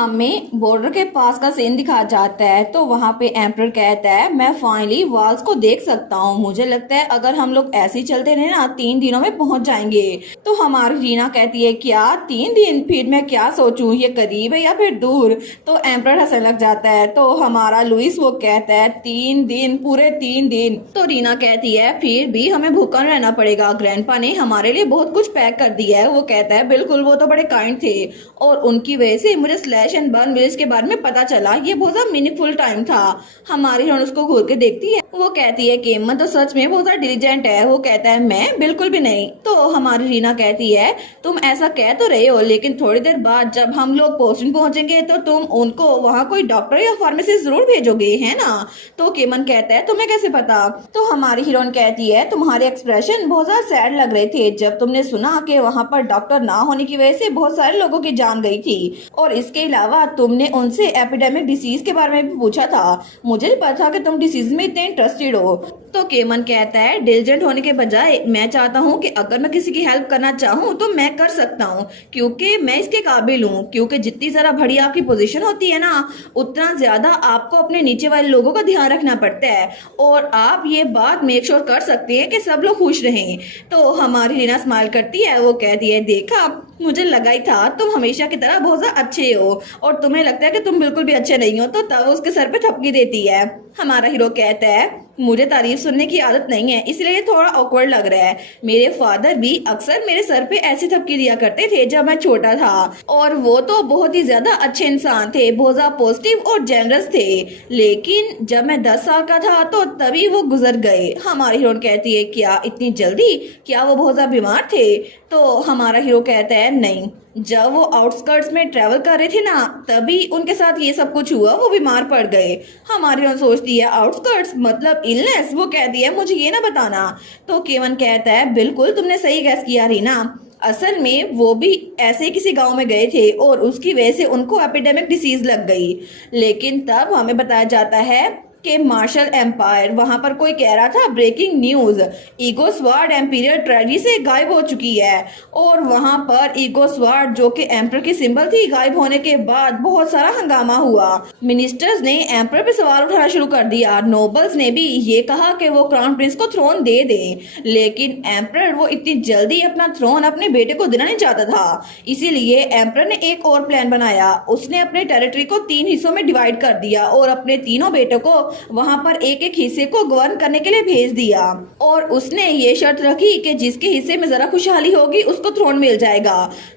हमें बॉर्डर के पास का सीन दिखाया जाता है। तो वहां पे एम्परर कहता है मैं फाइनली वॉल्स को देख सकता हूँ। मुझे लगता है अगर हम लोग ऐसे ही चलते रहे ना 3 दिनों में पहुंच जाएंगे। तो हमारी रीना कहती है क्या 3 दिन, फिर मैं क्या सोचूं ये करीब है या फिर दूर। तो एम्परर हंसने लग जाता है। तो हमारा लुइस वो कहता है 3 दिन, पूरे 3 दिन। तो रीना कहती है फिर भी हमें भूखा रहना पड़ेगा, ग्रैंडपा ने हमारे लिए बहुत कुछ पैक कर दिया है। वो कहता है बिल्कुल, वो तो बड़े काइंड थे और उनकी वजह से मुझे स्लैश एंड बर्न विलेज के बारे में पता चला। ये बहुत ज्यादा मीनिंगफुल टाइम था। हमारी हीरोइन उसको घूर के देखती है। वो कहती है केमन तो सच में बहुत ज्यादा डिलीजेंट है। वो कहता है मैं बिल्कुल भी नहीं। तो हमारी रीना कहती है तुम ऐसा कह तो रहे हो, लेकिन थोड़ी देर बाद जब हम लोग पोस्टिंग पहुंचेंगे तो तुम उनको वहाँ कोई डॉक्टर या फार्मेसिस्ट जरूर भेजोगे, है ना। तो केमन कहता है तुम्हें कैसे पता। तो हमारी हीरोइन कहती है तुम्हारे एक्सप्रेशन बहुत ज्यादा सैड लग रहे थे जब तुमने सुना कि वहाँ पर डॉक्टर ना होने की वजह से बहुत सारे लोगों की जान गई थी। और इसके अलावा तुमने उनसे एपिडेमिक डिसीज के बारे में भी पूछा था। मुझे नहीं पता कि तुम डिसीज में इतने इंटरेस्टेड हो। तो केमन कहता है डिलीजेंट होने के बजाय मैं चाहता हूँ कि अगर मैं किसी की हेल्प करना चाहूँ तो मैं कर सकता हूँ, क्योंकि मैं इसके काबिल हूँ। क्योंकि जितनी ज्यादा बड़ी आपकी पोजीशन होती है ना, उतना ज्यादा आपको अपने नीचे वाले लोगों का ध्यान रखना पड़ता है और आप ये बात मेक श्योर कर सकते हैं कि सब लोग खुश रहें। तो हमारी रीना स्माइल करती है। वो कहती है देखा, मुझे लगा ही था तुम हमेशा की तरह बहुत ज्यादा अच्छे हो और तुम्हें लगता है कि तुम बिल्कुल भी अच्छे नहीं हो। तो तब उसके सर पे थपकी देती है। हमारा हीरो कहता है मुझे तारीफ सुनने की आदत नहीं है, इसलिए ये थोड़ा ऑकवर्ड लग रहा है। मेरे फादर भी अक्सर मेरे सर पे ऐसी थपकी दिया करते थे जब मैं छोटा था और वो तो बहुत ही ज्यादा अच्छे इंसान थे, बहुत ज्यादा पॉजिटिव और जेनरस थे। लेकिन जब मैं 10 साल का था तो तभी वो गुजर गए। हमारी हीरोइन कहती है क्या इतनी जल्दी, क्या वो बहुत ज्यादा बीमार थे। तो हमारा हीरो कहता है नहीं, जब वो आउटस्कर्ट्स में ट्रेवल कर रहे थे ना तभी उनके साथ ये सब कुछ हुआ, वो बीमार पड़ गए। हमारी हीरोइन सोचती है आउटस्कर्ट्स मतलब इलनेस। वो कहती है मुझे ये ना बताना। तो केवन कहता है बिल्कुल तुमने सही गैस किया रीना, असल में वो भी ऐसे ही किसी गांव में गए थे और उसकी वजह से उनको एपिडेमिक डिसीज लग गई। लेकिन तब हमें बताया जाता है कि मार्शल एम्पायर, वहां पर कोई कह रहा था breaking news, ego sword imperial treasury से गायब हो चुकी है। और वहां पर ईगो स्वार्ड जो कि एम्पर की सिंबल थी, गायब होने के बाद बहुत सारा हंगामा हुआ। मिनिस्टर्स ने एम्पर पे सवाल उठाना शुरू कर दिया। नोबल्स ने भी ये कहा कि वो क्राउन प्रिंस को थ्रोन दे दें, लेकिन एम्पर वो इतनी जल्दी अपना थ्रोन अपने बेटे को देना नहीं चाहता था। इसीलिए एम्पर ने एक और प्लान बनाया। उसने अपने टेरिटरी को 3 हिस्सों में डिवाइड कर दिया और अपने तीनों बेटों को वहां पर एक एक हिस्से को गवर्न करने के लिए भेज दिया। और उसने ये शर्त रखी कि जिसके हिस्से में जरा खुशहाली होगी उसको थ्रोन मिल जाएगा।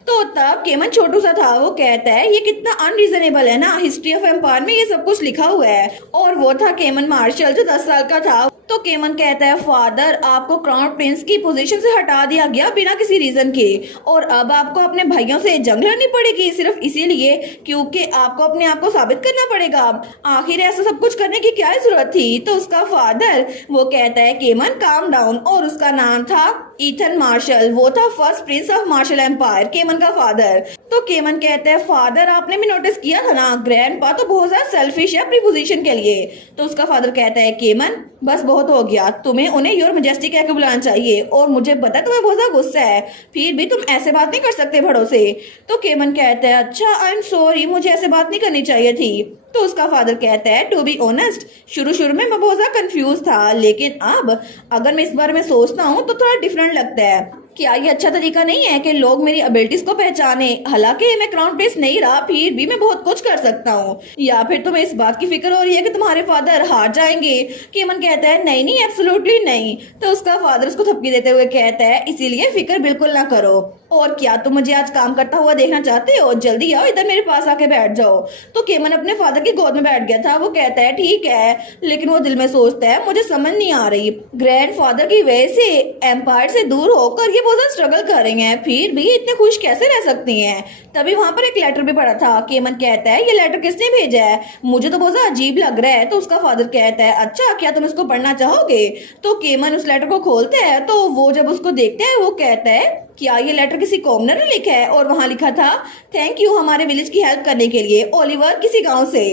तो तब केमन छोटू सा था। वो कहता है ये कितना अनरीजनेबल है ना, हिस्ट्री ऑफ एम्पायर में ये सब कुछ लिखा हुआ है। और वो था केमन मार्शल जो 10 साल का था। तो केमन कहता है फादर आपको क्राउन प्रिंस की पोजीशन से हटा दिया गया बिना किसी रीजन के और अब आपको अपने भाइयों से जंग लड़नी पड़ेगी सिर्फ इसीलिए क्योंकि आपको अपने आप को साबित करना पड़ेगा। आखिर ऐसा सब कुछ करने की क्या जरूरत थी। तो उसका फादर वो कहता है केमन काम डाउन, और उसका नाम था ईथन मार्शल। वो था first prince of Marshall empire, केमन का फादर। तो केमन कहता है फादर आपने भी नोटिस किया था ना, ग्रैंडपा तो बहुत ज्यादा सेल्फिश है अपनी पोजीशन के लिए। तो उसका फादर कहता है केमन बस बहुत हो गया, तुम्हें उन्हें योर मेजेस्टी कह के बुलाना चाहिए और मुझे पता है तुम्हें बहुत ज्यादा गुस्सा है, फिर भी तुम ऐसे बात नहीं कर सकते बड़ों से। तो केमन कहता है अच्छा आई एम सॉरी, मुझे ऐसे बात नहीं करनी चाहिए थी। तो उसका फादर कहता है टू बी ऑनेस्ट शुरू शुरू में मैं बहुत ज्यादा कंफ्यूज था, लेकिन अब अगर मैं इस बारे में सोचता हूँ तो थोड़ा डिफरेंट लगता है। क्या ये अच्छा तरीका नहीं है कि लोग मेरी एबिलिटीज को पहचाने। हालांकि मैं क्राउन प्रिंस नहीं रहा, फिर भी मैं बहुत कुछ कर सकता हूँ। या फिर तुम्हें इस बात की फिक्र हो रही है कि तुम्हारे फादर हार जाएंगे। केमन कहता है नहीं नहीं एब्सोल्युटली नहीं। तो उसका फादर उसको थपकी देते हुए कहता है इसीलिए फिक्र बिल्कुल ना करो। और क्या तुम मुझे आज काम करता हुआ देखना चाहते हो? जल्दी आओ इधर मेरे पास आके बैठ जाओ। तो केमन अपने फादर की गोद में बैठ गया था। वो कहता है ठीक है, लेकिन वो दिल में सोचता है मुझे समझ नहीं आ रही, ग्रैंडफादर की वजह से एम्पायर से दूर होकर ये बहुत ज्यादा स्ट्रगल कर रही हैं, फिर भी इतने खुश कैसे रह सकती हैं। तभी वहां पर एक लेटर भी पड़ा था। केमन कहता है ये लेटर किसने भेजा है, मुझे तो बहुत अजीब लग रहा है। तो उसका फादर कहता है अच्छा क्या तुम इसको पढ़ना चाहोगे। तो केमन उस लेटर को खोलता है। तो वो जब उसको देखता है वो कहता है क्या ये लेटर किसी कॉमनर ने लिखा है? और वहां लिखा था थैंक यू हमारे विलेज की हेल्प करने के लिए, ओलिवर किसी गांव से।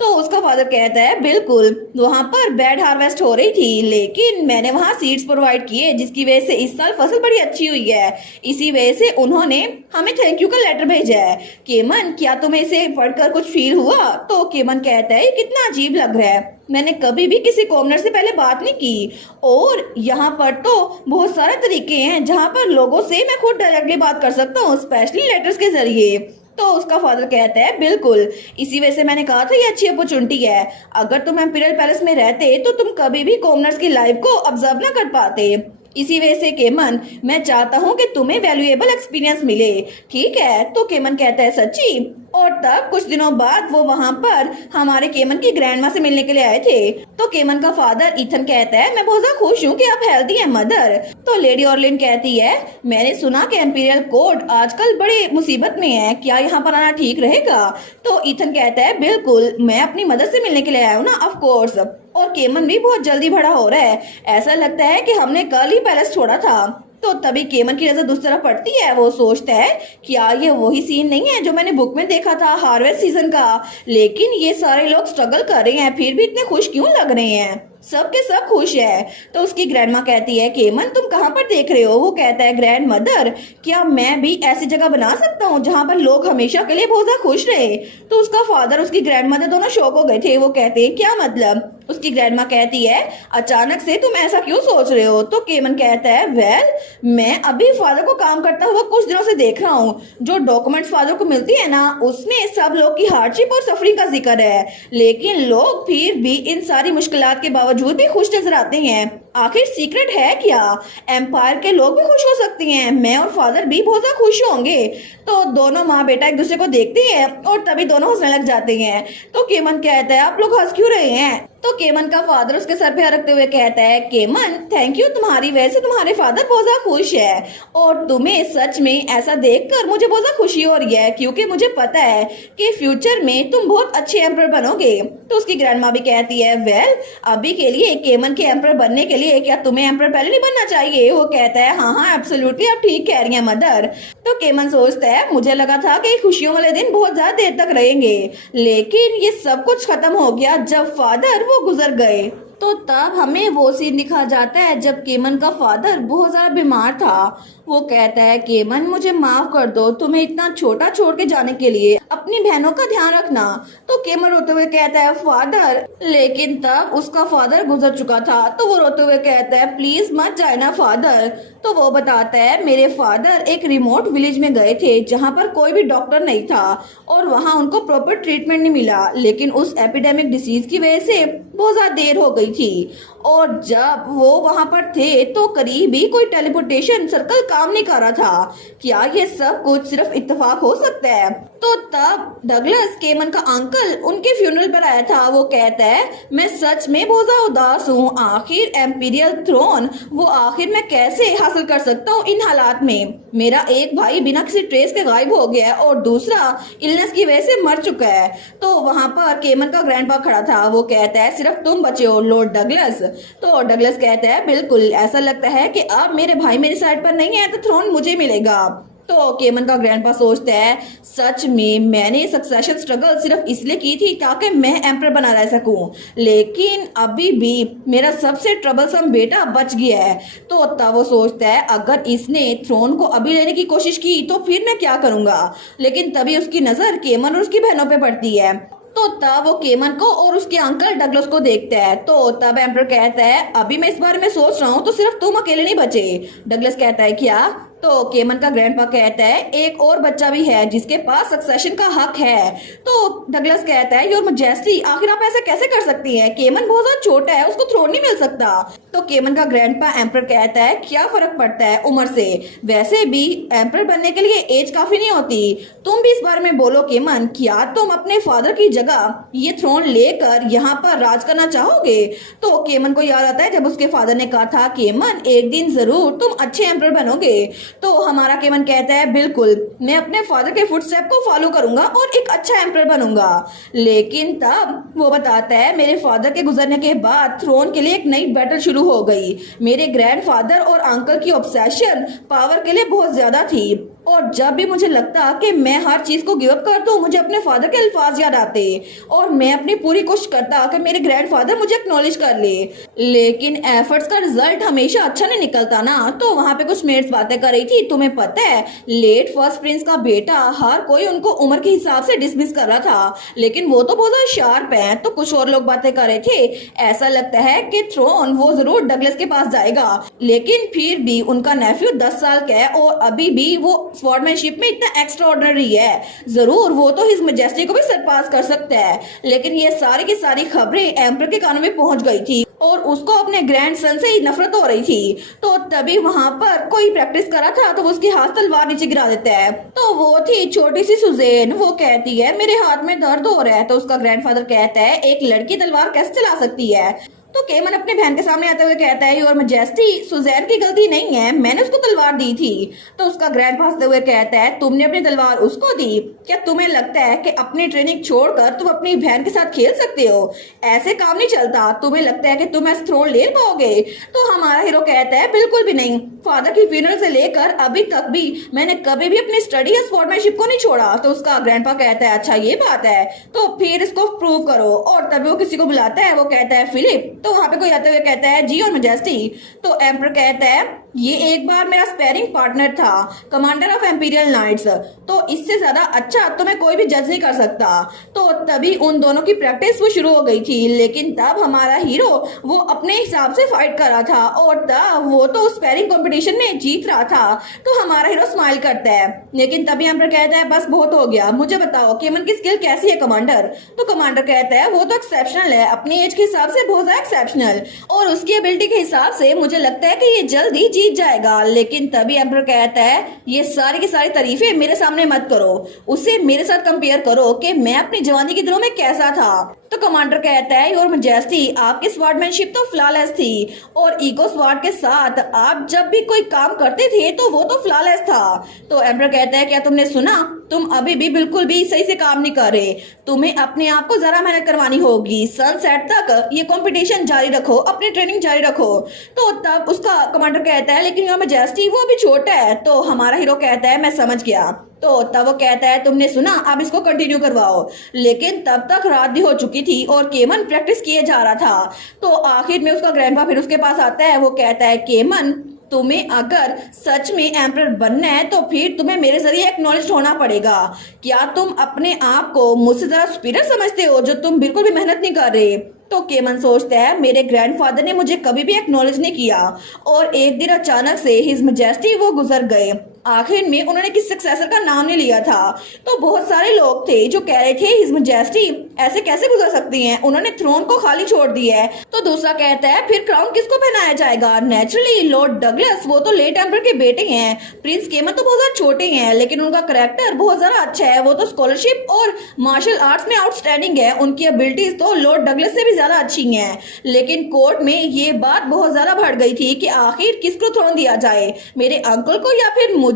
तो उसका फादर कहता है बिल्कुल, वहां पर बैड हार्वेस्ट हो रही थी लेकिन मैंने वहां सीड्स प्रोवाइड किए जिसकी वजह से इस साल फसल बड़ी अच्छी हुई है, इसी वजह से उन्होंने हमें थैंक यू का लेटर भेजा है। केमन, क्या तुम्हें इसे पढ़कर कुछ फील हुआ? तो केमन कहता है कितना अजीब लग रहा है, मैंने कभी भी किसी कॉमनर से पहले बात नहीं की और यहाँ पर तो बहुत सारे तरीके हैं जहाँ पर लोगों से मैं खुद डायरेक्टली बात कर सकता हूँ, स्पेशली लेटर्स के जरिए। तो उसका फादर कहता है बिल्कुल, इसी वजह से मैंने कहा था ये अच्छी अपॉर्चुनिटी है, अगर तुम एम्पीरियल पैलेस में रहते तो तुम कभी भी कॉमनर्स की लाइफ को ऑब्जर्व ना कर पाते। इसी वजह से केमन, मैं चाहता हूँ कि तुम्हें वैल्यूएबल एक्सपीरियंस मिले। ठीक है, तो केमन कहता है सच्ची। और तब कुछ दिनों बाद वो वहां पर हमारे केमन की ग्रैंडमा से मिलने के लिए आए थे। तो केमन का फादर इथन कहता है मैं बहुत ज्यादा खुश हूँ कि आप हेल्दी हैं मदर। तो लेडी ऑर्लिन कहती है मैंने सुना कि एम्पीरियल कोर्ट आजकल बड़े मुसीबत में है, क्या यहाँ पर आना ठीक रहेगा? तो इथन कहता है बिल्कुल, मैं अपनी मदर से मिलने के लिए आया हूँ ना, ऑफ कोर्स। और केमन भी बहुत जल्दी बड़ा हो रहा है, ऐसा लगता है कि हमने कल ही पैलेस छोड़ा था। तो तभी केमन की नजर दूसरी तरफ पड़ती है, वो सोचता है क्या ये वही सीन नहीं है जो मैंने बुक में देखा था हार्वेस्ट सीजन का, लेकिन ये सारे लोग स्ट्रगल कर रहे हैं फिर भी इतने खुश क्यों लग रहे हैं, सब के सब खुश है। तो उसकी ग्रैंडमा कहती है केमन तुम कहाँ पर देख रहे हो? वो कहता है ग्रैंड मदर, क्या मैं भी ऐसी जगह बना सकता हूँ जहाँ पर लोग हमेशा के लिए बहुत ज्यादा खुश रहे? तो उसका फादर उसकी ग्रैंड मदर दोनों शॉक हो गए थे, वो कहते हैं क्या मतलब? उसकी ग्रैंडमा कहती है अचानक से तुम ऐसा क्यों सोच रहे हो? तो केमन कहता है वेल, मैं अभी फादर को काम करता हुआ कुछ दिनों से देख रहा हूँ, जो डॉक्यूमेंट्स फादर को मिलती है ना उसमें सब लोग की हार्डशिप और सफरिंग का जिक्र है, लेकिन लोग फिर भी इन सारी मुश्किलात के बावजूद भी खुश नजर आते हैं। आखिर सीक्रेट है क्या? एम्पायर के लोग भी खुश हो सकते हैं, मैं और फादर भी बहुत ज्यादा खुश होंगे। तो दोनों माँ बेटा एक दूसरे को देखते हैं और तभी दोनों हंसने लग जाते हैं। तो केमन कहता है आप लोग हंस क्यों रहे हैं? तो केमन का फादर उसके सर पे हाथ रखते हुए कहता है केमन थैंक यू, तुम्हारी वजह से तुम्हारे फादर बहुत ज्यादा खुश है और तुम्हें सच में ऐसा देखकर मुझे बहुत ज्यादा खुशी हो रही है क्योंकि मुझे पता है कि फ्यूचर में तुम बहुत अच्छे एम्परर बनोगे। तो उसकी ग्रैंडमा भी कहती है वेल, अभी के लिए केमन के एम्परर बनने के लिए क्या तुम्हें एम्परर पहले नहीं बनना चाहिए? वो कहता है हाँ हाँ एब्सोल्युटली, आप ठीक कह रही हैं मदर। तो केमन सोचता है मुझे लगा था कि खुशियों वाले दिन बहुत ज्यादा देर तक रहेंगे, लेकिन ये सब कुछ खत्म हो गया जब फादर वो गुजर गए। तो तब हमें वो सीन दिखा जाता है जब केमन का फादर बहुत ज़्यादा बीमार था। वो कहता है केमन मुझे माफ कर दो तुम्हें इतना छोटा छोड़ के जाने के लिए, अपनी बहनों का ध्यान रखना। तो केमन रोते हुए कहता है फादर, लेकिन तब उसका फादर गुजर चुका था। तो वो रोते हुए कहता है प्लीज मत जाए ना फादर। तो वो बताता है मेरे फादर एक रिमोट विलेज में गए थे जहाँ पर कोई भी डॉक्टर नहीं था और वहाँ उनको प्रॉपर ट्रीटमेंट नहीं मिला, लेकिन उस एपिडेमिक डिसीज की वजह से बहुत ज्यादा देर हो गई थी और जब वो वहां पर थे तो करीब ही कोई टेलीपोर्टेशन सर्कल काम नहीं कर रहा था। क्या ये सब कुछ सिर्फ इत्तेफाक हो सकता है? तो तब डगलस केमन का अंकल उनके फ्यूनरल पर आया था। वो कहता है मैं सच में बहुत ज्यादा उदास हूँ, आखिर एम्पीरियल थ्रोन वो आखिर मैं कैसे हासिल कर सकता हूँ इन हालात में? मेरा एक भाई बिना किसी ट्रेस के गायब हो गया है और दूसरा इलनेस की वजह से मर चुका है। तो वहां पर केमन का ग्रैंडपा खड़ा था। वो कहता है सिर्फ तुम बचे हो लॉर्ड डगलस। तो डगलस कहता है बिल्कुल, ऐसा लगता है कि अब मेरे भाई मेरी साइड पर नहीं है तो थ्रोन मुझे मिलेगा। तो केमन का ग्रैंडपा सोचता है सच में मैंने सक्सेशन स्ट्रगल सिर्फ इसलिए की थी ताकि मैं एम्परर बना रह सकूं, लेकिन अभी भी मेरा सबसे ट्रबलसम बेटा बच गया है। तो तब वो सोचता है अगर इसने थ्रोन को अभी लेने की कोशिश की तो फिर मैं क्या करूंगा, लेकिन तभी उसकी नजर केमन और उसकी बहनों पे पड़ती है। तो तब वो केमन को और उसके अंकल डगलस को देखता है। तो तब एम्परर कहता है अभी मैं इस बारे में सोच रहा हूँ तो सिर्फ तुम अकेले नहीं बचे। डगलस कहता है क्या? तो केमन का ग्रैंडपा कहता है एक और बच्चा भी है जिसके पास सक्सेशन का हक है। तो डगलस कहता है योर मैजेस्टी, आखिर आप ऐसा कैसे कर सकती हैं? केमन बहुत ज्यादा छोटा है, उसको थ्रोन नहीं मिल सकता। तो केमन का ग्रैंडपा एम्परर कहता है क्या फर्क पड़ता है उम्र से, वैसे भी एम्परर बनने के लिए एज काफी नहीं होती। तुम भी इस बारे में बोलो केमन, क्या तुम अपने फादर की जगह ये थ्रोन लेकर यहाँ पर राज करना चाहोगे? तो केमन को याद आता है जब उसके फादर ने कहा था केमन एक दिन जरूर तुम अच्छे एम्परर बनोगे। तो हमारा केमन कहता है बिल्कुल मैं अपने फादर के फुटस्टेप को फॉलो करूंगा और एक अच्छा एम्परर बनूंगा। लेकिन तब वो बताता है मेरे फादर के गुजरने के बाद थ्रोन के लिए एक नई बैटल शुरू हो गई। मेरे ग्रैंडफादर और अंकल की ऑब्सेशन पावर के लिए बहुत ज्यादा थी और जब भी मुझे लगता कि मैं हर चीज को गिव अप कर दूं मुझे अपने फादर के अल्फाज याद आते और मैं अपनी पूरी कोशिश करता कि मेरे ग्रैंडफादर मुझे एक्नॉलेज कर ले। लेकिन एफर्ट्स का रिजल्ट हमेशा अच्छा नहीं निकलता ना। तो वहां पे कुछ मेट्स बातें कर रही थी, तुम्हें पता है लेट फर्स्ट प्रिंस का बेटा हर कोई उनको उम्र के हिसाब से डिसमिस कर रहा था, लेकिन वो तो बहुत ज्यादा शार्प है। तो कुछ और लोग बातें कर रहे थे, ऐसा लगता है कि थ्रोन वो जरूर डगलस के पास जाएगा, लेकिन फिर भी उनका नेफ्यू 10 साल का है और अभी भी वो स्वॉर्डमैनशिप में इतना एक्स्ट्रा ऑर्डिनरी है। जरूर वो तो हिज मैजेस्टी को भी सरपास कर सकता है। लेकिन ये सारी की सारी खबरें एम्परर के कानों में पहुंच गई थी और उसको अपने ग्रैंडसन से ही नफरत हो रही थी। तो तभी वहां पर कोई प्रैक्टिस कर रहा था तो वो उसके हाथ तलवार नीचे गिरा देता है। तो वो थी छोटी सी सुजैन। वो कहती है मेरे हाथ में दर्द हो रहा है। तो उसका ग्रैंडफादर कहता है एक लड़की तलवार कैसे चला सकती है। तो केमन अपने बहन के सामने आते हुए कहता है योर मैजेस्टी सुजैन की गलती नहीं है, मैंने उसको तलवार दी थी। तो उसका ग्रैंड हंसते हुए कहता है तुमने अपनी तलवार उसको दी? क्या तुम्हें लगता है कि अपनी ट्रेनिंग छोड़कर तुम अपनी बहन के साथ खेल सकते हो? ऐसे काम नहीं चलता। तुम्हें लगता है कि तुम ऐसे थ्रोन ले पाओगे? तो हमारा हीरो कहता है बिल्कुल भी नहीं। फादर की फ्यूनरल से लेकर अभी तक भी मैंने कभी भी अपनी स्टडी या स्पोर्ट्समैनशिप को नहीं छोड़ा। तो उसका ग्रैंडपा कहता है अच्छा ये बात है, तो फिर इसको प्रूव करो। और तभी वो किसी को बुलाता है। वो कहता है फिलिप। तो वहां पे कोई आते हुए कहता है जी और मैजेस्टी। तो एम्परर कहता है ये एक बार मेरा स्पेयरिंग पार्टनर था, कमांडर ऑफ एम्पीरियल नाइट्स। तो इससे ज्यादा अच्छा तुम्हें कोई भी जज नहीं कर सकता। तो तभी उन दोनों की प्रैक्टिस वो शुरू हो गई थी। लेकिन तब हमारा हीरो वो अपने हिसाब से फाइट कर रहा था और तब वो तो स्पेयरिंग कंपटीशन में जीत रहा था। तो हमारा हीरो स्माइल करता है। लेकिन तभी एम्परर कहता है बस बहुत हो गया, मुझे बताओ केमन की स्किल कैसी है कमांडर? तो कमांडर कहता है वो तो एक्सेप्शनल है, अपनी एज के हिसाब से बहुत ज्यादा एक्सेप्शनल, और उसकी एबिलिटी के हिसाब से मुझे लगता है कि ये जल्दी जीत जाएगा। लेकिन तभी एम्परर कहता है ये सारी की सारी तारीफें मेरे सामने मत करो, उसे मेरे साथ कंपेयर करो कि मैं अपनी जवानी के दिनों में कैसा था। तो कमांडर कहता है योर मैजेस्टी आपकी स्वॉर्डमैनशिप तो फ्लॉलेस थी और इको स्वॉर्ड के साथ आप जब भी कोई काम करते थे तो वो तो फ्लॉलेस था। तो एम्परर कहता है क्या तुमने सुना? तुम अभी भी बिल्कुल भी सही से काम नहीं कर रहे, तुम्हें अपने आप को जरा मेहनत करवानी होगी। सनसेट तक ये कंपटीशन जारी रखो, अपनी ट्रेनिंग जारी रखो। तो तब उसका कमांडर कहता है लेकिन योर मैजेस्टी वो अभी छोटा है। तो हमारा हीरो कहता है मैं समझ गया। तो तब वो कहता है तुमने सुना, अब इसको कंटिन्यू करवाओ। लेकिन तब तक रात भी हो चुकी थी और केमन प्रैक्टिस किए जा रहा था। तो आखिर में उसका ग्रैंडपा फिर उसके पास आता है। वो कहता है केमन तुम्हें अगर सच में एम्परर बनना है तो फिर तुम्हें मेरे जरिए एक्नॉलेज होना पड़ेगा। क्या तुम अपने आप को मुझसे ज्यादा सुपीरियर समझते हो जो तुम बिल्कुल भी मेहनत नहीं कर रहे? तो केमन सोचता है मेरे ग्रैंडफादर ने मुझे कभी भी एक्नॉलेज नहीं किया और एक दिन अचानक से हिज मैजेस्टी वो गुजर गए। आखिर में उन्होंने किसी सक्सेसर का नाम नहीं लिया था। तो बहुत सारे लोग थे जो कह रहे थे हिज मैजेस्टी ऐसे कैसे गुजर सकती हैं, उन्होंने थ्रोन को खाली छोड़ दिया है। तो दूसरा कहता है फिर क्राउन किसको पहनाया जाएगा? नेचुरली लॉर्ड डगलस, वो तो लेट एम्परर के बेटे हैं। प्रिंस केमन तो बहुत ज्यादा छोटे हैं लेकिन उनका करेक्टर बहुत ज्यादा अच्छा है, वो तो स्कॉलरशिप और मार्शल आर्ट्स में आउटस्टैंडिंग है। उनकी एबिलिटीज तो लॉर्ड डगलस से भी ज्यादा अच्छी हैं। लेकिन कोर्ट में ये बात बहुत ज्यादा बढ़ गई थी कि आखिर किसको थ्रोन दिया जाए, मेरे अंकल को या फिर मुझे।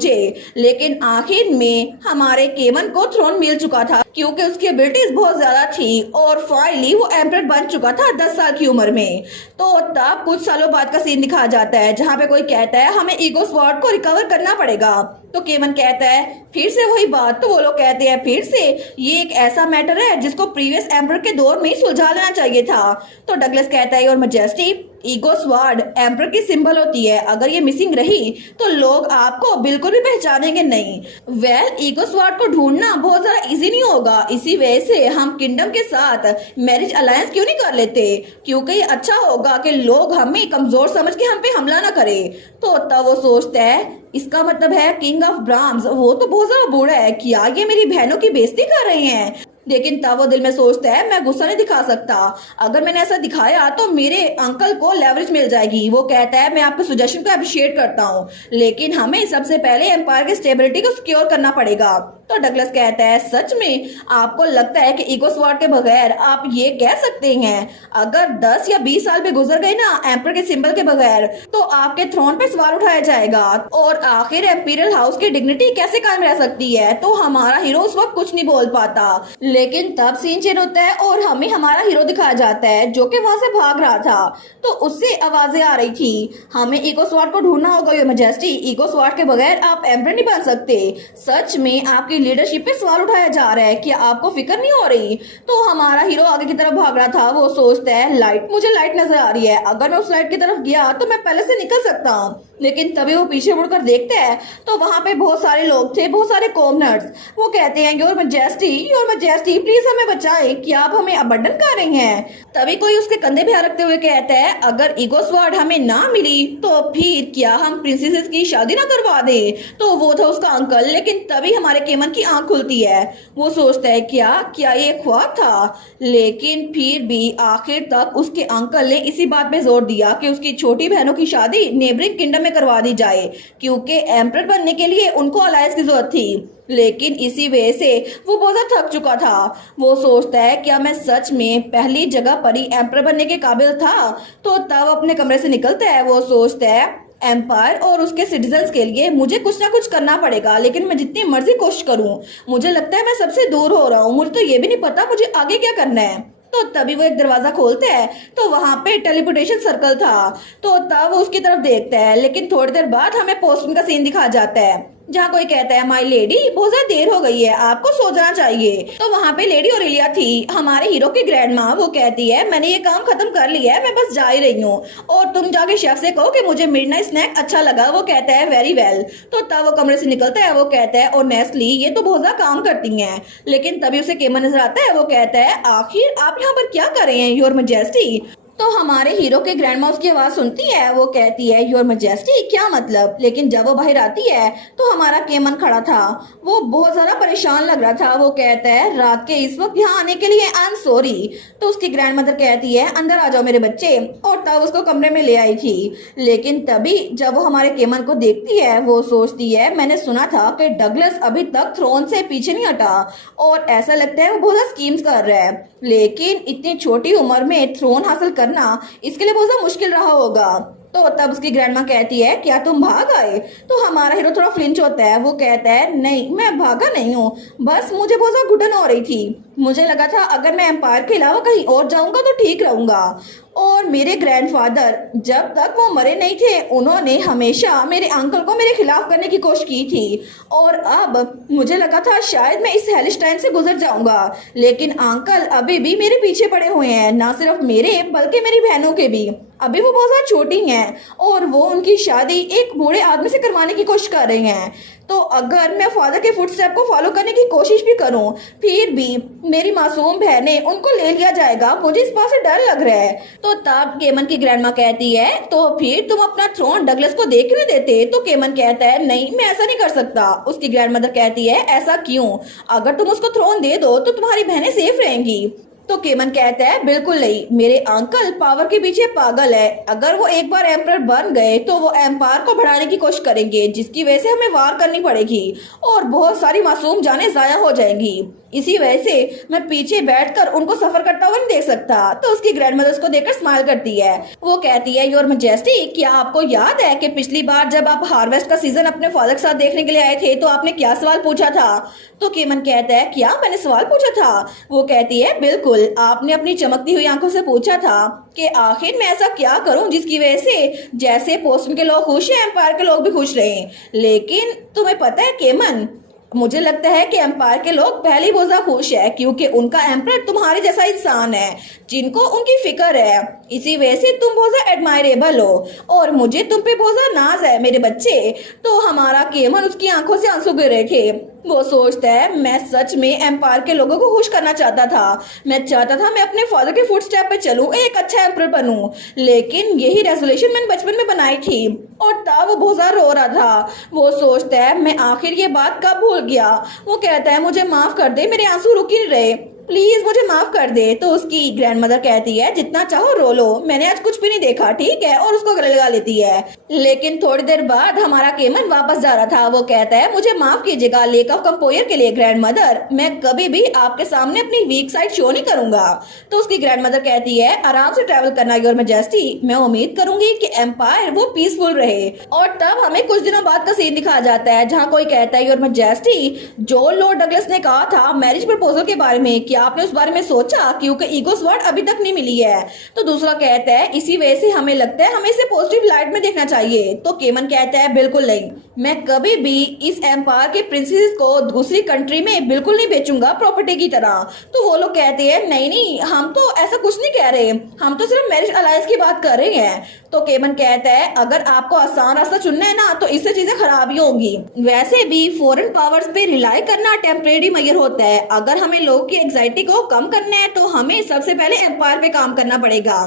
लेकिन आखिर में हमारे केमन को थ्रोन मिल चुका था क्योंकि उसकी एबिलिटीज बहुत ज्यादा थी और फाइनली वो एम्परर बन चुका था 10 साल की उम्र में। तो तब कुछ सालों बाद का सीन दिखाया जाता है जहाँ पे कोई कहता है हमें ईगो स्वॉर्ड को रिकवर करना पड़ेगा। तो केमन कहता है फिर से वही बात। तो वो लोग कहते हैं फिर से ये एक ऐसा मैटर है जिसको प्रीवियस एम्परर के दौर में ही सुलझा लेना चाहिए था। तो डगलस कहता है your majesty ego sword emperor की सिंबल होती है, अगर ये मिसिंग रही तो लोग आपको बिल्कुल भी पहचानेंगे नहीं। वेल ईगो स्वॉर्ड को ढूंढना बहुत ज्यादा इजी नहीं होगा, इसी वजह से हम किंगडम के साथ मैरिज अलायंस क्यों नहीं कर लेते, क्योंकि ये अच्छा होगा कि लोग हमें कमजोर समझ के हम पे हमला ना करे। तो तब वो सोचता है इसका मतलब है किंग ऑफ ब्राह्म्स वो तो बहुत ज्यादा बूढ़ा है, क्या ये मेरी बहनों की बेइज्जती कर रहे हैं? लेकिन तब वो दिल में सोचता है मैं गुस्सा नहीं दिखा सकता, अगर मैंने ऐसा दिखाया तो मेरे अंकल को लेवरेज मिल जाएगी। वो कहता है मैं आपके सजेशन को अप्रिशिएट करता हूँ लेकिन हमें सबसे पहले एम्पायर की स्टेबिलिटी को सिक्योर करना पड़ेगा। तो तो डगलस कहता है सच में आपको लगता है कि ईगो स्वॉर्ड के बगैर आप ये कह सकते हैं? अगर 10 या 20 साल भी गुजर गए ना एम्पर के सिंबल के बगैर तो आपके थ्रोन पे सवाल उठाया जाएगा और आखिर एम्पीरियल हाउस की डिग्निटी कैसे कायम रह सकती है। तो हमारा हीरो उस वक्त कुछ नहीं बोल पाता, लेकिन तब सीन चेंज होता है और हमें हमारा हीरो दिखाया जाता है जो कि वहां से भाग रहा था। तो उससे आवाजें आ रही थी हमें ईगो स्वॉर्ड को ढूंढना होगा योर मैजेस्टी, ईगो स्वॉर्ड के बगैर आप एम्पर नहीं बन सकते। सच में आपकी लीडरशिप पे सवाल उठाया जा रहा है, क्या आपको फिक्र नहीं हो रही? तो हमारा हीरो आगे की तरफ भाग रहा था। वो सोचता है लाइट, मुझे लाइट नजर आ रही है, अगर मैं उस लाइट की तरफ गया तो मैं पहले से निकल सकता हूँ। लेकिन तभी वो पीछे मुड़कर देखते हैं तो वहां पे बहुत सारे लोग थे, बहुत सारे कॉमनर्स। वो कहते हैं योर मैजेस्टी प्लीज हमें बचाएं, क्या आप हमें अबंडन कर रही हैं? तभी कोई उसके कंधे पे हाथ रखते हुए कहता है अगर ईगो स्वॉर्ड हमें ना मिली तो फिर क्या हम प्रिंसेसेस की शादी ना करवा दे? तो वो था उसका अंकल। लेकिन तभी हमारे केमन की आंख खुलती है। वो सोचता है क्या ये ख्वाब था? लेकिन फिर भी आखिर तक उसके अंकल ने इसी बात पे जोर दिया कि उसकी छोटी बहनों की शादी नेबरिंग किंगडम में करवा दी जाए, क्योंकि एम्परर बनने के लिए उनको अलायंस की जरूरत थी। लेकिन इसी वजह से वो बहुत ज्यादा थक चुका था। वो सोचता है क्या मैं सच में पहली जगह पर ही एम्परर बनने के काबिल था? तो तब अपने कमरे से निकलता है। वो सोचता है एम्पायर और उसके सिटीजन्स के लिए मुझे कुछ ना कुछ करना पड़ेगा, लेकिन मैं जितनी मर्जी कोशिश करूं मुझे लगता है मैं सबसे दूर हो रहा हूं। मुझे तो ये भी नहीं पता मुझे आगे क्या करना है। तो तभी वो एक दरवाजा खोलते हैं तो वहां पे टेलीपोर्टेशन सर्कल था। तो तब वो उसकी तरफ देखता है, लेकिन थोड़ी देर बाद हमें पोस्टमैन का सीन दिखा जाता है जहाँ कोई कहता है माई लेडी बहुत ज्यादा देर हो गई है, आपको सो जाना चाहिए। तो वहाँ पे लेडी ऑरेलिया थी, हमारे हीरो की ग्रैंड माँ। वो कहती है मैंने ये काम खत्म कर लिया है, मैं बस जा ही रही हूँ और तुम जाके शेफ से कहो कि मुझे मिडनाइट स्नैक अच्छा लगा। वो कहता है वेरी वेल। तो तब वो कमरे से निकलता है। वो कहता है और नेस्ली ये तो बहुत ज्यादा काम करती हैं। लेकिन तभी उसे केमन नजर आता है। वो कहता है आखिर आप यहाँ पर क्या कर रहे हैं योर मैजेस्टी? तो हमारे हीरो के ग्रैंडमा उसकी आवाज सुनती है। वो कहती है योर मैजेस्टी क्या मतलब? लेकिन जब वो बाहर आती है तो हमारा केमन खड़ा था। वो बहुत ज्यादा परेशान लग रहा था। वो कहता है रात के इस वक्त यहाँ आने के लिए आई एम सॉरी। तो उसकी ग्रैंड मदर कहती है अंदर आ जाओ मेरे बच्चे, और तब उसको कमरे में ले आई थी। लेकिन तभी जब वो हमारे केमन को देखती है वो सोचती है मैंने सुना था कि डगलस अभी तक थ्रोन से पीछे नहीं हटा और ऐसा लगता है वो बहुत ज्यादा स्कीम्स कर रहा है, लेकिन इतनी छोटी उम्र में थ्रोन हासिल करना इसके लिए बहुत ज्यादा मुश्किल रहा होगा। तो तब उसकी ग्रैंडमा कहती है क्या तुम भाग आए? तो हमारा हीरो थोड़ा फ्लिंच होता है। वो कहता है नहीं मैं भागा नहीं हूँ, बस मुझे बहुत ज्यादा घुटन हो रही थी। मुझे लगा था अगर मैं एम्पायर के अलावा कहीं और जाऊंगा तो ठीक रहूंगा। और मेरे ग्रैंडफादर जब तक वो मरे नहीं थे उन्होंने हमेशा मेरे अंकल को मेरे खिलाफ करने की कोशिश की थी, और अब मुझे लगा था शायद मैं इस हेलिश टाइम से गुजर जाऊंगा, लेकिन अंकल अभी भी मेरे पीछे पड़े हुए हैं, ना सिर्फ मेरे बल्कि मेरी बहनों के भी। अभी वो बहुत ज्यादा छोटी हैं और वो उनकी शादी एक बूढ़े आदमी से करवाने की कोशिश कर रही हैं। तो अगर मैं फादर के फुटस्टेप को फॉलो करने की कोशिश भी करूं फिर भी मेरी मासूम बहनें उनको ले लिया जाएगा, मुझे इस बात से डर लग रहा है। तो तब केमन की ग्रैंडमा कहती है तो फिर तुम अपना थ्रोन डगलस को दे क्यों नहीं देते? तो केमन कहता है नहीं मैं ऐसा नहीं कर सकता। उसकी ग्रैंडमदर कहती है ऐसा क्यों? अगर तुम उसको थ्रोन दे दो तो तुम्हारी बहनें सेफ रहेंगी। तो केमन कहता है बिल्कुल नहीं, मेरे अंकल पावर के पीछे पागल है। अगर वो एक बार एम्परर बन गए तो वो एम्पायर को बढ़ाने की कोशिश करेंगे, जिसकी वजह से हमें वार करनी पड़ेगी और बहुत सारी मासूम जानें जाया हो जाएंगी। इसी वजह से मैं पीछे बैठकर उनको सफर करता हुआ नहीं देख सकता। तो उसकी ग्रैंडमदर उसको देखकर स्माइल करती है। वो कहती है योर मैजेस्टी क्या आपको याद है कि पिछली बार जब आप हार्वेस्ट का सीजन अपने फादर के साथ देखने के लिए आए थे तो आपने क्या सवाल पूछा था? तो केमन कहता है क्या मैंने सवाल पूछा था? वो कहती है बिल्कुल, आपने अपनी चमकती हुई आंखों से पूछा था कि आखिर मैं ऐसा क्या करूं जिसकी वजह से जैसे पोस्टन के लोग खुश हैं एम्पायर के लोग भी खुश रहें। लेकिन तुम्हें पता है केमन, मुझे लगता है कि एम्पायर के लोग पहले बहुत ज्यादा खुश है क्योंकि उनका एम्परर तुम्हारे जैसा इंसान है जिनको उनकी फिक्र है। इसी वजह से तुम बहुत ज्यादा एडमायरेबल हो और मुझे तुम पे बहुत ज्यादा नाज है मेरे बच्चे। तो हमारा केमन उसकी आंखों से आंसू गिर रहे थे। वो सोचता है मैं सच में एम्पायर के लोगों को खुश करना चाहता था। मैं चाहता था मैं अपने फादर के फुटस्टेप पे चलूं, एक अच्छा एम्परर बनूं। लेकिन यही रेजोल्यूशन मैंने बचपन में बनाई थी और तब वो बहुत ज्यादा रो रहा था। वो सोचता है मैं आखिर ये बात कब भूल गया। वो कहता है मुझे माफ कर दे, मेरे आंसू रुक ही नहीं रहे। प्लीज मुझे माफ कर दे। तो उसकी ग्रैंडमदर कहती है जितना चाहो रो लो, मैंने आज कुछ भी नहीं देखा, ठीक है, और उसको गले लगा लेती है। लेकिन थोड़ी देर बाद हमारा केमन वापस जा रहा था। वो कहता है मुझे माफ कीजिएगा लेक ऑफ कंपोयर के लिए ग्रैंडमदर, मैं कभी भी आपके सामने अपनी वीक साइड शो नहीं करूंगा। तो उसकी ग्रैंडमदर कहती है आराम से ट्रैवल करना योर मैजेस्टी, मैं उम्मीद करूंगी कि एम्पायर वो पीसफुल रहे। और तब हमें कुछ दिनों बाद का सीन दिखाया जाता है जहाँ कोई कहता है योर मैजेस्टी, जो लॉर्ड डगलस ने कहा था मैरिज प्रपोजल के बारे में, क्या आपने उस बारे में सोचा, क्योंकि ईगो स्वॉर्ड अभी तक नहीं मिली है। तो दूसरा कहता है इसी वजह से हमें लगता है हमें इसे पॉजिटिव लाइट में देखना चाहिए। तो केमन कहता है बिल्कुल नहीं, मैं कभी भी इस एम्पायर के प्रिंसेस को दूसरी कंट्री में बिल्कुल नहीं बेचूंगा प्रॉपर्टी की तरह। तो वो लोग कहते हैं नहीं नहीं, हम तो ऐसा कुछ नहीं कह रहे, हम तो सिर्फ मैरिज अलायंस की बात कर रहे हैं। तो केमन कहता है अगर आपको आसान रास्ता चुनना है ना तो इससे चीजें खराब ही होंगी। वैसे भी फॉरेन पावर्स पे रिलाई करना टेम्परेरी मेजर होता है। अगर हमें लोगों की एंग्जाइटी को कम करना है तो हमें सबसे पहले एम्पायर पे काम करना पड़ेगा।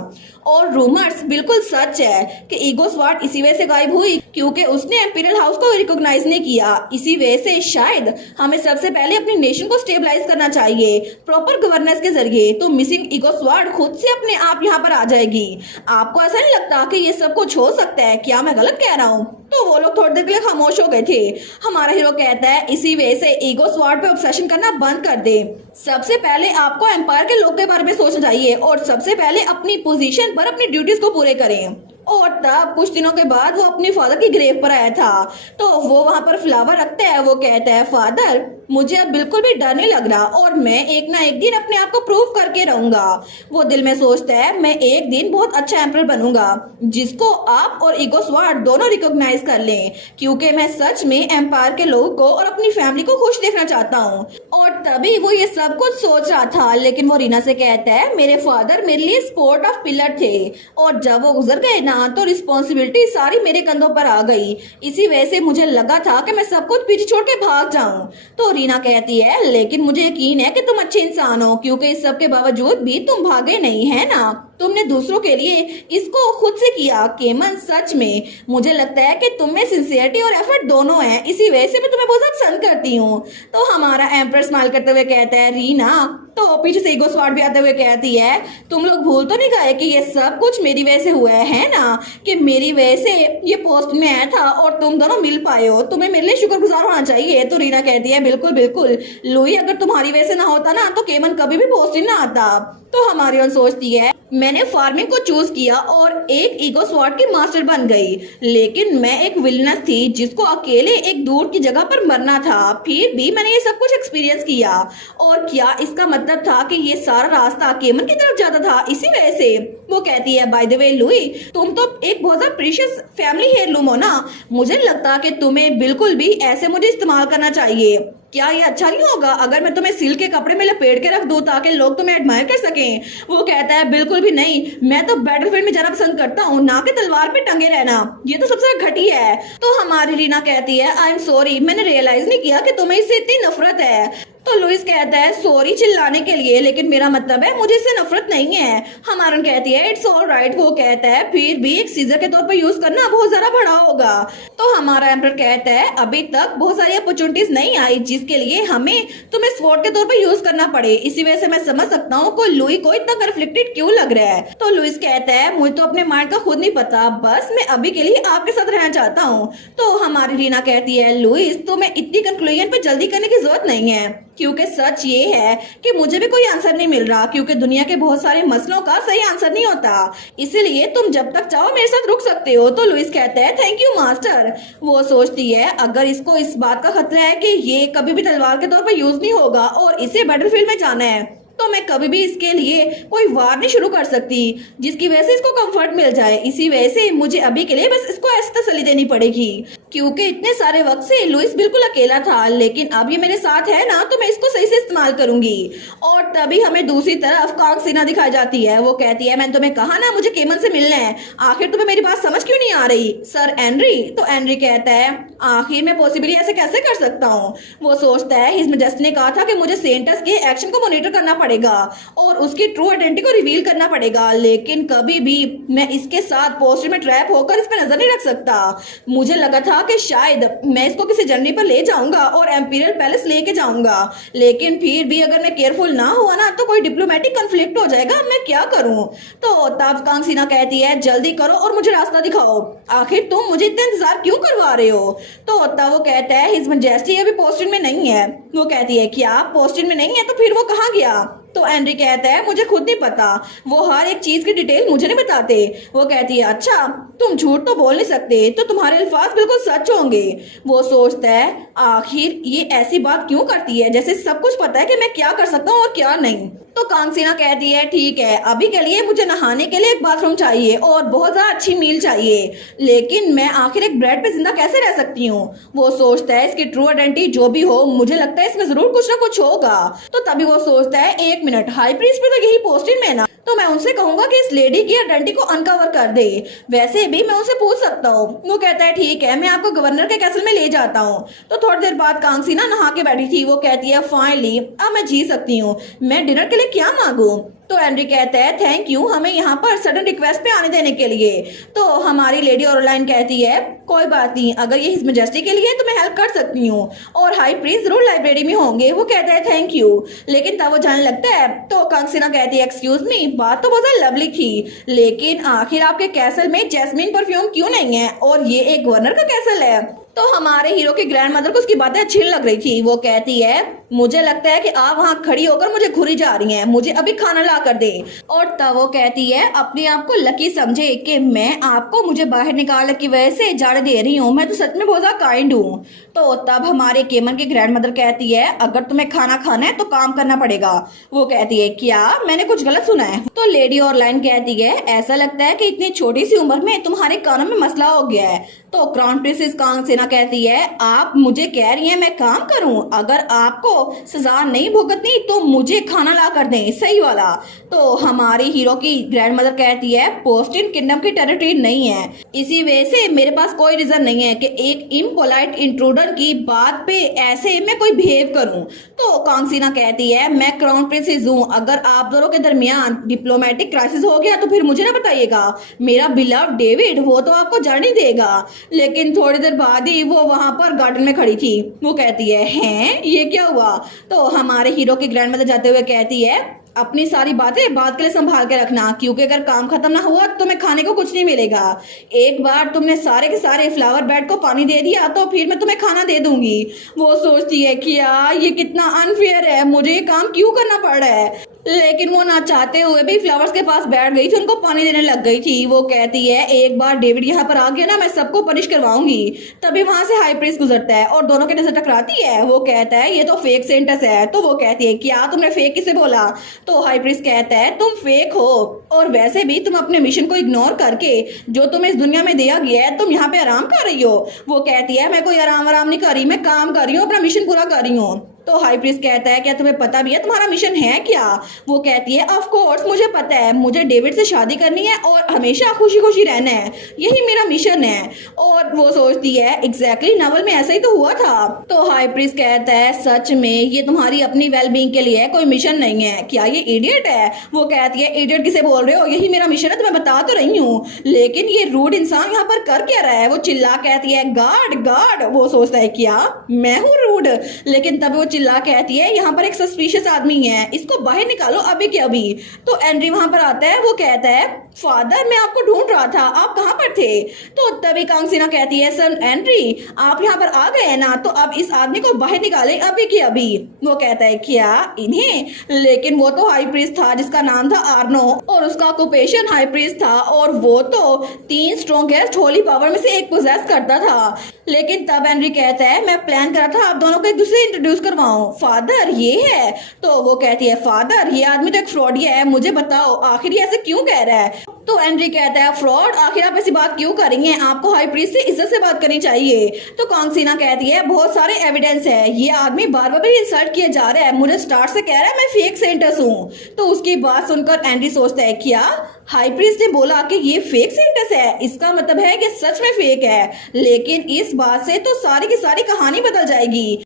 और रूमर्स बिल्कुल सच है कि ईगो स्वॉर्ड इसी वजह से गायब हुई क्योंकि उसने एम्पीरियल हाउस को रिकॉग्नाइज नहीं किया। इसी वजह से शायद हमें सबसे पहले अपनी नेशन को स्टेबलाइज करना चाहिए प्रॉपर गवर्नेंस के जरिए। तो मिसिंग ईगो स्वॉर्ड खुद से अपने आप यहाँ पर आ जाएगी। आपको ऐसा नहीं लगता कि ये सब कुछ हो सकता है? क्या मैं गलत कह रहा हूँ? तो वो लोग थोड़ी देर के लिए खामोश हो गए थे। हमारा हीरो कहता है इसी वजह से ईगो स्वॉर्ड पे ऑब्सेशन करना बंद कर दे। सबसे पहले आपको एम्पायर के लोग के बारे में सोचना चाहिए और सबसे पहले अपनी पोजीशन पर अपनी ड्यूटीज को पूरे करें। और तब कुछ दिनों के बाद वो अपने फादर की ग्रेव पर आया था। तो वो वहां पर फ्लावर रखता है। वो कहता है फादर मुझे अब बिल्कुल भी डर नहीं लग रहा और मैं एक ना एक दिन अपने आप को प्रूव करके रहूंगा। वो दिल में सोचता है मैं एक दिन बहुत अच्छा एम्परर बनूंगा जिसको आप और ईगो स्वॉर्ड दोनों रिकॉग्नाइज कर लें, क्योंकि मैं सच में एम्पायर के लोगों को और अपनी फैमिली को खुश देखना चाहता हूँ। और तभी वो ये सब कुछ सोच रहा था, लेकिन वो रीना से कहता है मेरे फादर मेरे लिए स्पोर्ट ऑफ पिलर थे और जब वो गुजर गए ना तो रिस्पॉन्सिबिलिटी सारी मेरे कंधों पर आ गई। इसी वजह से मुझे लगा था कि मैं सब कुछ पीछे छोड़ के भाग जाऊं। तो रीना कहती है लेकिन मुझे यकीन है कि तुम अच्छे इंसान हो, क्योंकि इस सब के बावजूद भी तुम भागे नहीं, है ना? तुमने दूसरों के लिए इसको खुद से किया। केमन सच में मुझे लगता है कि तुम में सिंसियरिटी और एफर्ट दोनों है, इसी वजह से मैं तुम्हें बहुत ज्यादा पसंद करती हूँ। तो हमारा एम्पर स्माइल करते हुए कहता है रीना। तो पीछे से ईगो स्वॉर्ड भी आते हुए कहती है तुम लोग भूल तो नहीं गए कि ये सब कुछ मेरी वजह से हुआ है ना, कि मेरी वजह से ये पोस्ट में आया था और तुम दोनों मिल पाए हो, तुम्हें मेरे लिए शुक्रगुजार होना चाहिए। तो रीना कहती है बिल्कुल बिल्कुल लुई, अगर तुम्हारी वजह से ना होता ना तो केमन कभी भी पोस्ट ही ना आता। तो हमारी ओर सोचती है मैंने फार्मिंग को चूज किया और एक ईगो स्वॉर्ड की मास्टर बन गई, लेकिन मैं एक विलनस थी जिसको अकेले एक दूर की जगह पर मरना था। फिर भी मैंने ये सब कुछ एक्सपीरियंस किया। और क्या इसका मतलब था कि ये सारा रास्ता केमन की तरफ जाता था? इसी वजह से वो कहती है बाय द वे लुई, तुम तो एक बहुत ज्यादा प्रीशियस फैमिली हेयरलूम हो ना, मुझे लगता कि तुम्हें बिल्कुल भी ऐसे मुझे इस्तेमाल करना चाहिए। क्या ये अच्छा नहीं होगा अगर मैं तुम्हें सिल्क के कपड़े में लपेट के रख दूं ताकि लोग तुम्हें एडमायर कर सकें? वो कहता है बिल्कुल भी नहीं, मैं तो बैटलफील्ड में जाना पसंद करता हूँ, ना कि तलवार पे टंगे रहना, ये तो सबसे घटिया है। तो हमारी रीना कहती है आई एम सॉरी, मैंने रियलाइज नहीं किया कि तुम्हें इससे इतनी नफरत है। तो लुइस कहता है सॉरी चिल्लाने के लिए, लेकिन मेरा मतलब है मुझे इससे नफरत नहीं है। हमारन कहती है इट्स ऑल राइट। वो कहता है फिर भी एक सीजर के तौर पर यूज करना बहुत ज्यादा बड़ा होगा। तो हमारा एम्पर कहता है अभी तक बहुत सारी अपॉर्चुनिटीज नहीं आई जिसके लिए हमें तुम्हें स्वॉर्ड के तौर पर यूज करना पड़े। इसी वजह से मैं समझ सकता हूँ कोई लुई को इतना कंफ्लिक्टेड क्यों लग रहा है। तो लुइस कहता है मुझे तो अपने माइंड का खुद नहीं पता, बस मैं अभी के लिए आपके साथ रहना चाहता हूँ। तो हमारी रीना कहती है लुइस तुम्हें इतनी कंक्लूजन पे जल्दी करने की जरूरत नहीं है, क्योंकि सच ये है कि मुझे भी कोई आंसर नहीं मिल रहा, क्योंकि दुनिया के बहुत सारे मसलों का सही आंसर नहीं होता। इसीलिए तुम जब तक चाहो मेरे साथ रुक सकते हो। तो लुइस कहता है थैंक यू मास्टर। वो सोचती है अगर इसको इस बात का खतरा है कि ये कभी भी तलवार के तौर पर यूज नहीं होगा और इसे बैटलफील्ड में जाना है, तो मैं कभी भी इसके लिए कोई वार नहीं शुरू कर सकती जिसकी वजह से इसको कंफर्ट मिल जाए। इसी वजह से मुझे अभी के लिए बस इसको ऐसी तसल्ली देनी पड़ेगी, क्योंकि इतने सारे वक्त से लुइस बिल्कुल अकेला था, लेकिन अब ये मेरे साथ है ना तो मैं इसको सही से इस्तेमाल करूंगी। और तभी हमें दूसरी तरफ कांगसीना दिखाई जाती है। वो कहती है मैंने तुम्हें कहा ना मुझे केमन से मिलना है, आखिर तुम्हें मेरी बात समझ क्यों नहीं आ रही सर एनरी? तो एनरी कहता है आखिर मैं पॉसिबली ऐसे कैसे कर सकता हूँ? वो सोचता है हिज मैजेस्टी ने कहा था कि मुझे सेंटर्स के एक्शन को मॉनिटर करना पड़ेगा और उसकी ट्रू आइडेंटिटी को रिवील करना पड़ेगा, लेकिन कभी भी मैं इसके साथ पोस्टर में ट्रैप होकर इस पर नजर नहीं रख सकता। मुझे लगा था था कि शायद मैं इसको किसी जर्नी पर ले जाऊंगा और एम्पीरियल पैलेस लेके जाऊंगा, लेकिन फिर भी अगर मैं केयरफुल ना हुआ ना तो कोई डिप्लोमेटिक कॉन्फ्लिक्ट हो जाएगा, मैं क्या करूं। तो तब कांग सीना कहती है जल्दी करो और मुझे रास्ता दिखाओ, आखिर तुम मुझे इतना इंतजार क्यों करवा रहे हो। तो तब वो कहता है हिज मैजेस्टी अभी पोस्टिंग में नहीं है। वो कहती है क्या पोस्टिंग में नहीं है, तो फिर वो कहाँ गया। तो एंड्री कहता है मुझे खुद नहीं पता, वो हर एक चीज की डिटेल मुझे नहीं बताते। वो कहती है अच्छा तुम झूठ तो बोल नहीं सकते, तो तुम्हारे अल्फाज बिल्कुल सच होंगे। वो सोचता है आखिर ये ऐसी बात क्यों करती है जैसे सब कुछ पता है कि मैं क्या कर सकता हूँ और क्या नहीं। तो कांगसीना कहती है ठीक है अभी के लिए मुझे नहाने के लिए एक बाथरूम चाहिए और बहुत ज्यादा अच्छी मील चाहिए, लेकिन मैं आखिर एक ब्रेड पे जिंदा कैसे रह सकती हूँ। वो सोचता है इसकी ट्रू आइडेंटिटी जो भी हो, मुझे लगता है इसमें जरूर कुछ ना कुछ होगा। तो तभी वो सोचता है एक मिनट, हाई प्रीस्ट भी तो यही पोस्टिंग में है ना, तो मैं उनसे कहूंगा कि इस लेडी की आइडेंटिटी को अनकवर कर दे, वैसे भी मैं उनसे पूछ सकता हूँ। वो कहता है ठीक है मैं आपको गवर्नर के कैसल में ले जाता हूँ। तो थोड़ी देर बाद कांगसीना नहा के बैठी थी। वो कहती है फाइनली अब मैं जी सकती हूँ, मैं डिनर के लिए क्या मांगू। तो एंड्री कहता है थैंक यू हमें यहाँ पर सडन रिक्वेस्ट पे आने देने के लिए। तो हमारी लेडी ओरलाइन कहती है कोई बात नहीं, अगर ये हिज मैजेस्टी के लिए तो मैं हेल्प कर सकती हूँ और हाई प्रीस्ट जरूर लाइब्रेरी में होंगे। वो कहता है थैंक यू, लेकिन तब वो जाने लगता है। तो कांगसीना कहती है एक्सक्यूज मी, बात तो बहुत लवली थी, लेकिन आखिर आपके कैसल में जैस्मिन परफ्यूम क्यों नहीं है और ये एक गवर्नर का कैसल है। तो हमारे हीरो की ग्रैंड मदर को उसकी बातें अच्छी लग रही थी। वो कहती है मुझे लगता है कि आप वहाँ खड़ी होकर मुझे घुरी जा रही हैं, मुझे अभी खाना ला कर दे। और तब वो कहती है अपने आप को लकी समझे कि मैं आपको मुझे बाहर निकालने की वजह से जाड़े दे रही हूँ, मैं तो सच में बहुत ज्यादा काइंड हूँ। तो तब हमारे केमन की ग्रैंड मदर कहती है अगर तुम्हें खाना खाना है तो काम करना पड़ेगा। वो कहती है क्या मैंने कुछ गलत सुना है। तो लेडी ऑरलाइन कहती है ऐसा लगता है कि इतनी छोटी सी उम्र में तुम्हारे कानों में मसला हो गया है। तो क्राउन प्रिंसेस कांगसीना कहती है आप मुझे कह रही हैं मैं काम करूं, अगर आपको सजा नहीं भुगतनी तो मुझे खाना ला कर दें, सही वाला। तो हमारी हीरो की ग्रैंड मदर कहती है पोस्टिन किंगडम की टेरिटरी नहीं है, इसी वजह से मेरे पास कोई रीजन नहीं है कि एक इम्पोलाइट इंट्रूडर की बात पे ऐसे मैं कोई बिहेव करूं। तो कांगसीना कहती है मैं क्राउन प्रिंसेस हूँ, अगर आप दोनों के दरमियान डिप्लोमेटिक क्राइसिस हो गया तो फिर मुझे ना बताइएगा, मेरा बिलव डेविड वो तो आपको जाने देगा। लेकिन थोड़ी देर बाद ही वो वहां पर गार्डन में खड़ी थी। वो कहती है हैं ये क्या हुआ। तो हमारे हीरो की ग्रैंड मदर जाते हुए कहती है अपनी सारी बातें बाद के लिए संभाल के रखना, क्योंकि अगर काम खत्म ना हुआ तो तुम्हें खाने को कुछ नहीं मिलेगा। एक बार तुमने सारे के सारे फ्लावर बेड को पानी दे दिया तो फिर मैं तुम्हें खाना दे दूंगी। वो सोचती है कि यार ये कितना अनफेयर है, मुझे ये काम क्यों करना पड़ रहा है, लेकिन वो ना चाहते हुए भी फ्लावर्स के पास बैठ गई थी, उनको पानी देने लग गई थी। वो कहती है एक बार डेविड यहाँ पर आ गया ना मैं सबको पनिश करवाऊंगी। तभी वहां से हाई प्रीस्ट गुजरता है और दोनों के नजर टकराती है। वो कहता है ये तो फेक सेंटस है। तो वो कहती है क्या तुमने फेक किसे बोला। तो हाई प्रीस्ट कहता है तुम फेक हो और वैसे भी तुम अपने मिशन को इग्नोर करके जो तुम्हें इस दुनिया में दिया गया है तुम यहाँ पे आराम कर रही हो। वो कहती है मैं कोई आराम नहीं कर रही, मैं काम कर रही हूँ, अपना मिशन पूरा कर रही हूँ। तो हाई प्रीस्ट कहता है क्या तुम्हें पता भी है तुम्हारा मिशन है क्या। वो कहती है ऑफ कोर्स मुझे पता है, मुझे डेविड से शादी करनी है और हमेशा खुशी खुशी रहना है, यही मेरा मिशन है। और वो सोचती है एग्जैक्टली नवल में ऐसा ही तो हुआ था। तो हाई प्रीस्ट कहता है सच में ये तुम्हारी अपनी वेलबींग के लिए है, कोई मिशन नहीं है, क्या ये इडियट है। वो कहती है इडियट किसे बोल रहे हो, यही मेरा मिशन है, तो मैं बता तो रही हूँ, लेकिन ये रूड इंसान यहाँ पर कर क्या रहा है। वो चिल्ला कहती है गार्ड गार्ड। वो सोचता है क्या मैं हूँ रूड, लेकिन तब वो चिल्ला कहती है यहाँ पर एक सस्पिशियस आदमी है, इसको बाहर निकालो अभी के अभी। तो एंड्री वहां पर आता है। वो कहता है फादर मैं आपको ढूंढ रहा था, आप कहाँ पर थे। तो तभी कांगसीना कहती है सन एंड्री आप यहाँ पर आ गए हैं ना, तो अब इस आदमी को बाहर निकाले अभी के अभी। वो कहता है क्या इन्हें, लेकिन वो तो हाई प्रीस्ट था जिसका नाम था आर्नो और उसका ऑक्यूपेशन हाई प्रीस्ट था और वो तो 3 स्ट्रॉन्गेस्ट होली पावर में से एक पोजेस करता था। लेकिन तब एंड्री कहता है मैं प्लान कर रहा था आप दोनों को एक दूसरे इंट्रोड्यूस करवाऊं, फादर ये है। तो वो कहती है फादर ये आदमी तो एक फ्रॉडिया है, मुझे बताओ आखिर ये ऐसे क्यों कह रहा है। तो एंड्री कहता है फ्रॉड, आखिर आप ऐसी बात क्यों करेंगे, आपको हाई प्रीस्ट से इज्जत से बात करनी चाहिए। तो कांगसीना कहती है बहुत सारे एविडेंस है, ये आदमी बार बार इंसल्ट किया जा रहा है, मुझे स्टार्ट से कह रहा है मैं फेक सेंटस हूँ। तो उसकी बात सुनकर एंड्री सोचता है क्या हाई प्रीस्ट ने बोला कि ये फेक सेंटस है, इसका मतलब है कि सच में फेक है, लेकिन इस बात से तो सारी की सारी कहानी बदल जाएगी।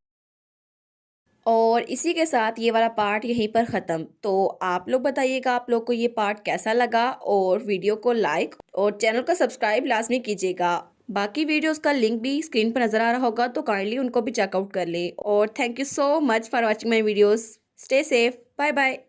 और इसी के साथ ये वाला पार्ट यहीं पर ख़त्म। तो आप लोग बताइएगा आप लोग को ये पार्ट कैसा लगा, और वीडियो को लाइक और चैनल को सब्सक्राइब लाजमी कीजिएगा। बाकी वीडियोस का लिंक भी स्क्रीन पर नज़र आ रहा होगा, तो काइंडली उनको भी चेकआउट कर लें। और thank you so much for watching my videos. Stay safe, bye bye.